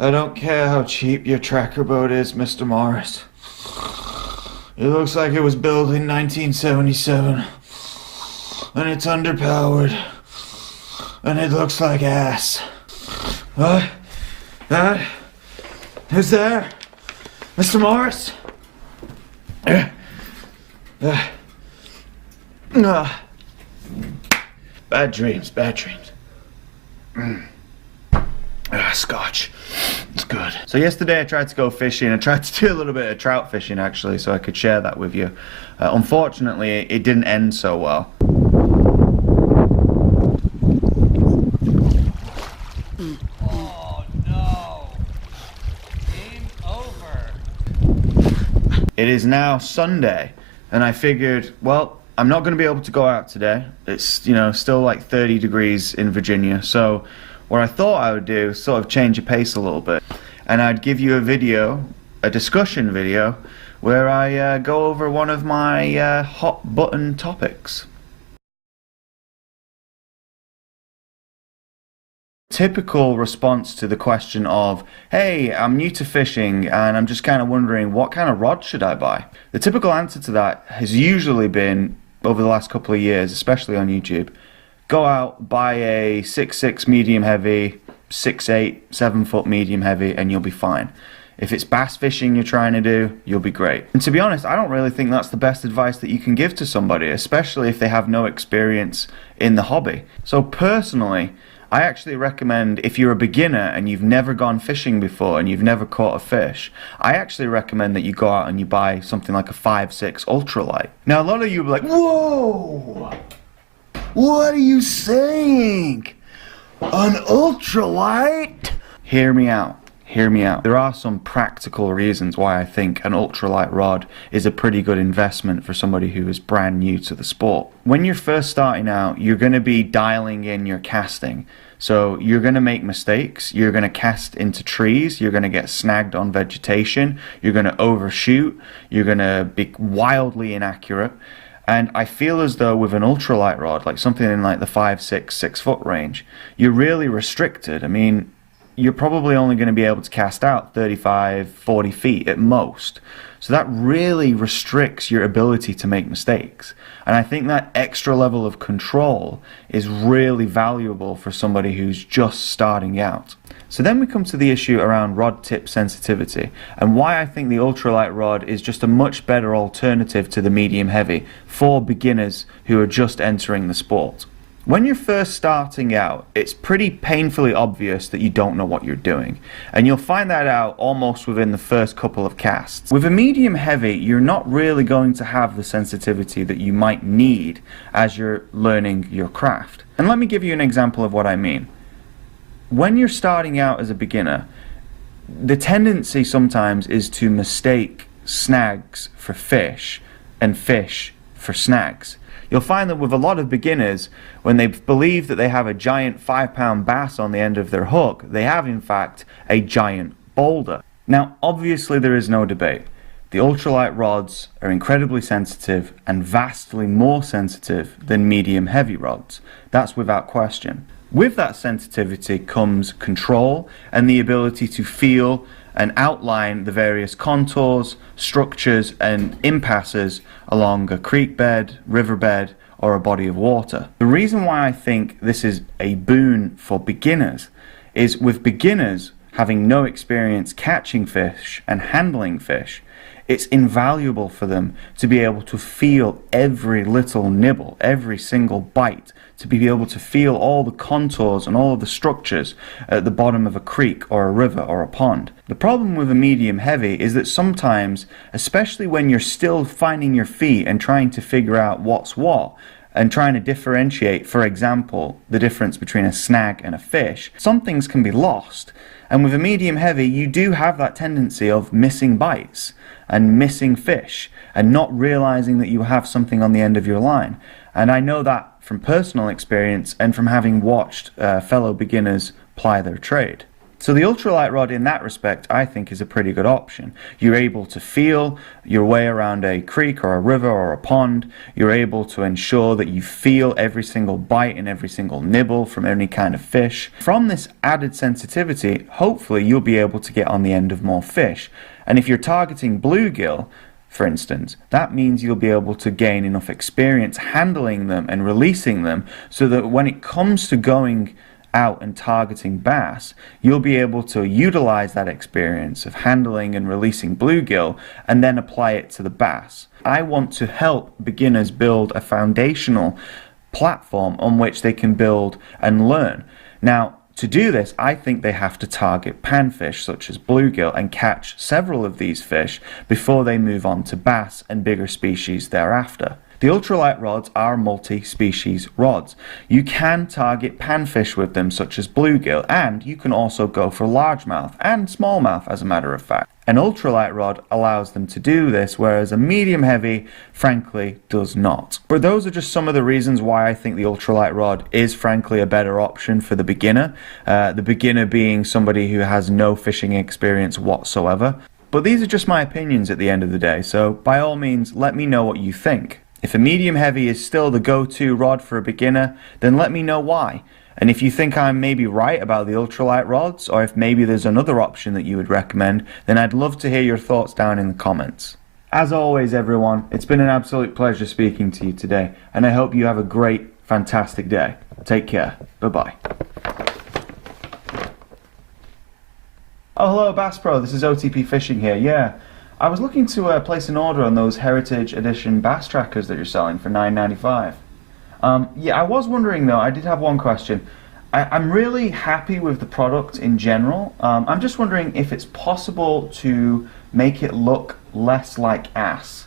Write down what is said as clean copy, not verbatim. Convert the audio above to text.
I don't care how cheap your tracker boat is, Mr. Morris. It looks like it was built in 1977. And it's underpowered. And it looks like ass. What? Who's there? Mr. Morris? Bad dreams, bad dreams. Scotch. It's good. So yesterday I tried to go fishing. I tried to do a little bit of trout fishing actually, so I could share that with you. Unfortunately, it didn't end so well. Oh no! Game over. It is now Sunday, and I figured, well, I'm not going to be able to go out today. It's, you know, still like 30 degrees in Virginia, so what I thought I would do is sort of change the pace a little bit, and I'd give you a video, a discussion video, where I go over one of my hot button topics. Typical response to the question of, hey, I'm new to fishing and I'm just kind of wondering what kind of rod should I buy? The typical answer to that has usually been, over the last couple of years, especially on YouTube, go out, buy a 6'6" medium heavy, 6'8", 7-foot medium heavy, and you'll be fine. If it's bass fishing you're trying to do, you'll be great. And to be honest, I don't really think that's the best advice that you can give to somebody, especially if they have no experience in the hobby. So personally, I actually recommend, if you're a beginner and you've never gone fishing before and you've never caught a fish, I actually recommend that you go out and you buy something like a 5'6" ultralight. Now a lot of you will be like, whoa! What are you saying? An ultralight? Hear me out. Hear me out. There are some practical reasons why I think an ultralight rod is a pretty good investment for somebody who is brand new to the sport. When you're first starting out, you're going to be dialing in your casting. So you're going to make mistakes. You're going to cast into trees. You're going to get snagged on vegetation. You're going to overshoot. You're going to be wildly inaccurate. And I feel as though with an ultralight rod, like something in like the 5'6", 6-foot range, you're really restricted. I mean, you're probably only going to be able to cast out 35, 40 feet at most. So that really restricts your ability to make mistakes. And I think that extra level of control is really valuable for somebody who's just starting out. So then we come to the issue around rod tip sensitivity and why I think the ultralight rod is just a much better alternative to the medium heavy for beginners who are just entering the sport. When you're first starting out, it's pretty painfully obvious that you don't know what you're doing, and you'll find that out almost within the first couple of casts. With a medium heavy, you're not really going to have the sensitivity that you might need as you're learning your craft. And let me give you an example of what I mean. When you're starting out as a beginner, the tendency sometimes is to mistake snags for fish and fish for snags. You'll find that with a lot of beginners, when they believe that they have a giant 5-pound bass on the end of their hook, they have in fact a giant boulder. Now obviously there is no debate. The ultralight rods are incredibly sensitive and vastly more sensitive than medium heavy rods. That's without question. With that sensitivity comes control and the ability to feel and outline the various contours, structures and impasses along a creek bed, riverbed or a body of water. The reason why I think this is a boon for beginners is with beginners having no experience catching fish and handling fish, it's invaluable for them to be able to feel every little nibble, every single bite, to be able to feel all the contours and all of the structures at the bottom of a creek or a river or a pond. The problem with a medium heavy is that sometimes, especially when you're still finding your feet and trying to figure out what's what, and trying to differentiate, for example, the difference between a snag and a fish, some things can be lost. And with a medium heavy, you do have that tendency of missing bites and missing fish and not realizing that you have something on the end of your line. And I know that from personal experience and from having watched fellow beginners ply their trade. So the ultralight rod in that respect, I think, is a pretty good option. You're able to feel your way around a creek or a river or a pond. You're able to ensure that you feel every single bite and every single nibble from any kind of fish. From this added sensitivity, hopefully you'll be able to get on the end of more fish. And if you're targeting bluegill, for instance, that means you'll be able to gain enough experience handling them and releasing them so that when it comes to going out and targeting bass, you'll be able to utilize that experience of handling and releasing bluegill and then apply it to the bass. I want to help beginners build a foundational platform on which they can build and learn. Now, to do this, I think they have to target panfish such as bluegill and catch several of these fish before they move on to bass and bigger species thereafter. The ultralight rods are multi-species rods. You can target panfish with them such as bluegill, and you can also go for largemouth and smallmouth as a matter of fact. An ultralight rod allows them to do this, whereas a medium heavy, frankly, does not. But those are just some of the reasons why I think the ultralight rod is frankly a better option for the beginner. The beginner being somebody who has no fishing experience whatsoever. But these are just my opinions at the end of the day, so by all means, let me know what you think. If a medium heavy is still the go-to rod for a beginner, then let me know why. And if you think I'm maybe right about the ultralight rods, or if maybe there's another option that you would recommend, then I'd love to hear your thoughts down in the comments. As always, everyone, it's been an absolute pleasure speaking to you today, and I hope you have a great, fantastic day. Take care. Bye-bye. Oh, hello, Bass Pro. This is OTP Fishing here. Yeah. I was looking to place an order on those Heritage Edition bass trackers that you're selling for $9.95. Yeah, I was wondering though, I did have one question. I'm really happy with the product in general. I'm just wondering if it's possible to make it look less like ass.